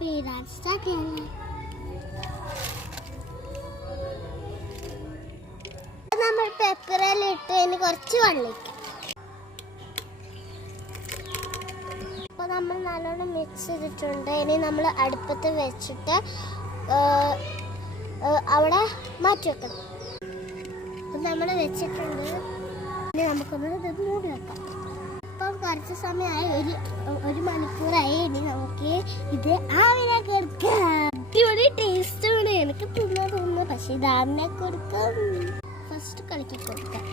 Start ചെയ്യാം. നമ്മൾ പെപ്പറെല്ലാം ഇട്ട് അതിന് കുറച്ച് വെള്ളം. അപ്പോൾ നമ്മൾ നല്ലോണം മിക്സ് ചെയ്തിട്ടുണ്ട്. ഇനി നമ്മൾ അടുപ്പത്ത് വെച്ചിട്ട് അവിടെ മാറ്റി വെക്കണം. അപ്പം നമ്മൾ വെച്ചിട്ടുണ്ട്. ഇനി നമുക്കൊന്ന് ഇത് മൂടി വെക്കാം. ഇപ്പം കുറച്ച് സമയമായി, ഒരു മണിക്കൂറായി. ഇനി നമുക്ക് ഇത് ആവിനൊക്കെ എടുക്കാം. അടിപൊളി ടേസ്റ്റാണ്. എനിക്ക് തിന്നാൻ തോന്നുന്നു, പക്ഷെ ഇത് ആവിനൊക്കെ കൊടുക്കാം. ഫസ്റ്റ് കളിക്കി കൊടുക്കാം.